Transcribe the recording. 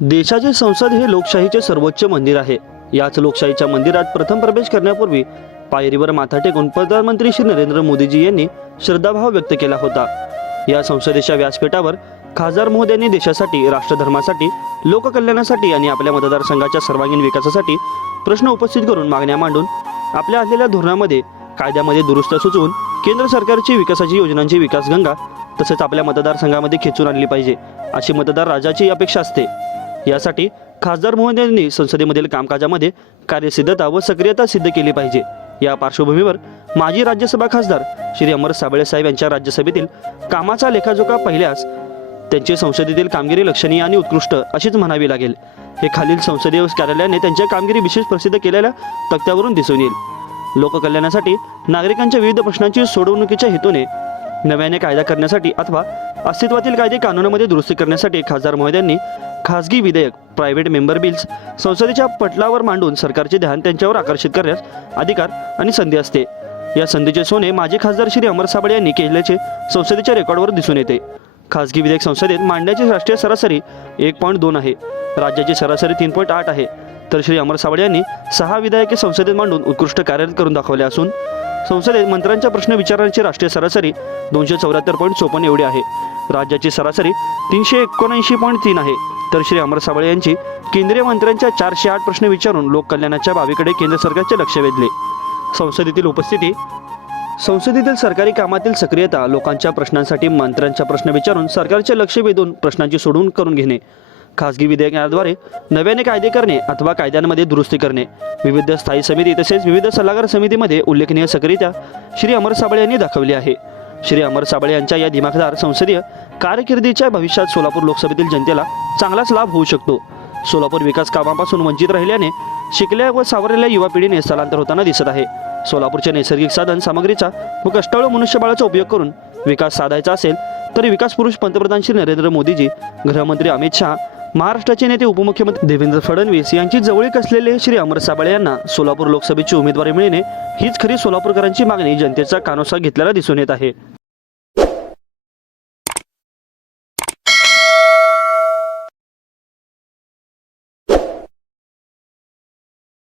देशाचे संसद हे लोकशाहीचे सर्वोच्च मंदिर आहे। याच लोकशाहीच्या मंदिरात प्रथम प्रवेश करण्यापूर्वी पायरीवर माथा टेकून प्रधानमंत्री श्री नरेंद्र मोदीजी यांनी श्रद्धाभाव व्यक्त केला होता। या संसदेच्या व्यासपीठावर खासदार महोदयांनी देशासाठी, राष्ट्रधर्मासाठी, लोककल्याणासाठी आणि आपल्या मतदारसंघाच्या सर्वांगीण विकासासाठी प्रश्न उपस्थित करून मागण्या मांडून आपल्या असलेल्या धोरणामध्ये, कायद्यामध्ये दुरुस्त सुचवून केंद्र सरकारची विकासाची योजनांची विकासगंगा तसेच आपल्या मतदारसंघामध्ये खेचून आणली पाहिजे, अशी मतदार राजाची अपेक्षा असते। यासाठी खासदार महोदयांनी संसदेमधील कामकाजामध्ये कार्यसिद्धता व सक्रियता सिद्ध केली पाहिजे। या पार्श्वभूमीवर माजी राज्यसभा खासदार श्री अमर साबळे साहेब यांच्या राज्यसभेतील कामाचा लेखाजोखा पाहिल्यास त्यांची संसदेतील कामगिरी लक्षणीय आणि उत्कृष्ट अशीच म्हणावी लागेल। हे खालील संसदीय कार्यालयाने त्यांच्या कामगिरी विशेष प्रसिद्ध केलेल्या तक्त्यावरून दिसून येईल। लोककल्याणासाठी, नागरिकांच्या विविध प्रश्नांची सोडवणुकीच्या हेतूने नव्याने कायदा करण्यासाठी अथवा अस्तित्वातील कायदे कानूनामध्ये दुरुस्ती करण्यासाठी खासदार महोदयांनी खासगी विधेयक, प्रायव्हेट मेंबर बिल्स संसदेच्या पटलावर मांडून सरकारचे ध्यान त्यांच्यावर आकर्षित करण्यास अधिकार आणि संधी असते। या संधीचे सोने माजी खासदार श्री अमर साबळे यांनी केल्याचे संसदेच्या रेकॉर्डवर दिसून येते। खासगी विधेयक संसदेत मांडण्याची राष्ट्रीय सरासरी 1.2 आहे, राज्याची सरासरी 3.8 आहे, तर श्री अमर साबळे यांनी 6 विधेयके संसदेत मांडून उत्कृष्ट कार्य करून दाखवले असून संसदेत मंत्र्यांच्या प्रश्न विचारण्याची राष्ट्रीय सरासरी 274.54 एवढी आहे। राज्याची सरासरी 379.3 आहे, तर श्री अमर साबळे यांची केंद्रीय मंत्र्यांच्या 408 प्रश्न विचारून लोककल्याणाच्या बाबीकडे केंद्र सरकारचे लक्ष वेधले। संसदेतील उपस्थिती, संसदेतील सरकारी कामातील सक्रियता, लोकांच्या प्रश्नांसाठी मंत्र्यांच्या प्रश्न विचारून सरकारचे लक्ष वेधून प्रश्नांची सोडवणूक करून घेणे, खासगी विधेयकाद्वारे नव्याने कायदे करणे अथवा कायद्यांमध्ये दुरुस्ती करणे, विविध स्थायी समिती तसेच विविध सल्लागार समितीमध्ये उल्लेखनीय सक्रियता श्री अमर साबळे यांनी दाखवली आहे। श्री अमर साबळे यांच्या या दिमाखदार संसदीय कारकिर्दीच्या भविष्यात सोलापूर लोकसभेतील जनतेला चांगलाच लाभ होऊ शकतो। सोलापूर विकास कामापासून वंचित राहिल्याने शिकल्या व सावरलेल्या युवा पिढीने स्थलांतर होताना दिसत आहे। सोलापूरच्या नैसर्गिक साधन सामग्रीचा व कष्टाळू मनुष्यबळाचा उपयोग करून विकास साधायचा असेल तर विकास पुरुष पंतप्रधान श्री नरेंद्र मोदीजी, गृहमंत्री अमित शहा, महाराष्ट्राचे नेते उपमुख्यमंत्री देवेंद्र फडणवीस यांची जवळीक असलेले श्री अमर साबळे यांना सोलापूर लोकसभेची उमेदवारी मिळणे हीच खरी सोलापूरकरांची मागणी जनतेचा कानोसा घेतल्याला दिसून येत आहे।